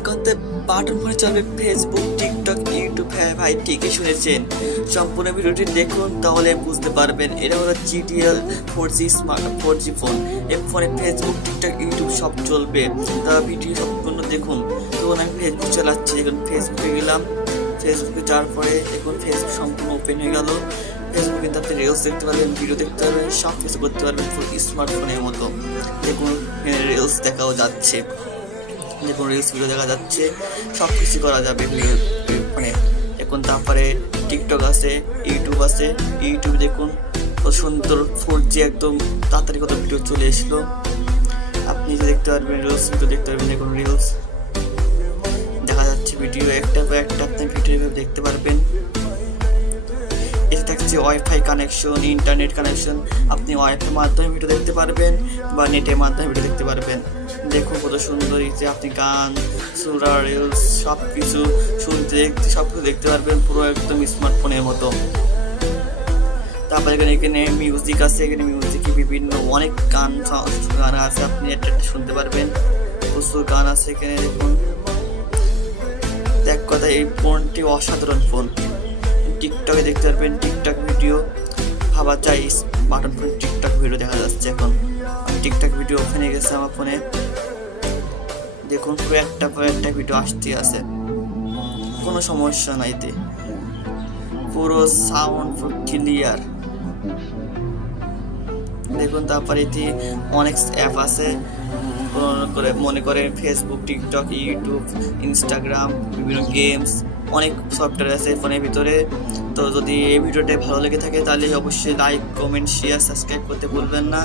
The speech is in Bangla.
এখন তো বাটন ফোনে চলবে ফেসবুক, টিকটক, ইউটিউব। হ্যাঁ ভাই, ঠিকই শুনেছেন। সম্পূর্ণ ভিডিওটি দেখুন, তাহলে বুঝতে পারবেন। এটা হলো GTL 4G smart 4G phone. এই ফোনে ফেসবুক, টিকটক, ইউটিউব সব চলবে। তা ভিডিও সম্পূর্ণ দেখুন। তখন আমি ফেসবুক চালাচ্ছি, এখন ফেসবুকে গেলাম। ফেসবুকে যাওয়ার পরে এখন ফেসবুক সম্পূর্ণ ওপেন হয়ে গেল। ফেসবুকে কিন্তু আপনি রিলস দেখতে পারবেন, ভিডিও দেখতে পারবেন, সব কিছু করতে পারবেন ফুল স্মার্টফোনের মতো। দেখুন রিলস দেখাও যাচ্ছে, দেখুন রিলস ভিডিও দেখা যাচ্ছে, সব কিছু করা যাবে ভিডিও মানে। এখন তারপরে টিকটক আছে, ইউটিউব আছে। ইউটিউব দেখুন কত সুন্দর 4G একদম তাড়াতাড়ি কত ভিডিও চলে এসলো। আপনি যে দেখতে পারবেন রিলস ভিডিও দেখতে পারবেন। দেখুন রিলস দেখা যাচ্ছে, ভিডিও একটা পর একটা আপনি ভিডিও দেখতে পারবেন। এটা থাকছে ওয়াইফাই কানেকশন, ইন্টারনেট কানেকশন। আপনি ওয়াইফাই মাধ্যমে ভিডিও দেখতে পারবেন বা নেটের মাধ্যমে ভিডিও দেখতে পারবেন। দেখুন কত সুন্দর, যে আপনি গান, সুরা, রিলস সব কিছু শুনতে দেখতে সব কিছু দেখতে পারবেন পুরো একদম স্মার্টফোনের মতো। তারপরে এখানে মিউজিক আছে, এখানে মিউজিকে বিভিন্ন অনেক গান আছে, আপনি একটা শুনতে পারবেন। প্রচুর গান আছে এখানে। দেখুন এক কথা এই ফোনটি অসাধারণ ফোন। টিকটকে দেখতে পারবেন টিকটক ভিডিও, ভাবা যায় বাটন ফোনে টিকটক ভিডিও দেখা যাচ্ছে। এখন আমি টিকটক ভিডিও ওখানে গেছে আমার ফোনে। দেখুন পুরো একটা পর একটা ভিডিও আসতে আছে, কোনো সমস্যা নাই, পুরো সাউন্ড ক্লিয়ার। দেখুন তারপরে এতে অনেক অ্যাপ আছে, মনে করেন ফেসবুক, টিকটক, ইউটিউব, ইনস্টাগ্রাম, বিভিন্ন গেমস, অনেক সফটওয়্যার আছে ফোনের ভিতরে। তো যদি এই ভিডিওটা ভালো লেগে থাকে তাহলে অবশ্যই লাইক, কমেন্ট, শেয়ার, সাবস্ক্রাইব করতে ভুলবেন না।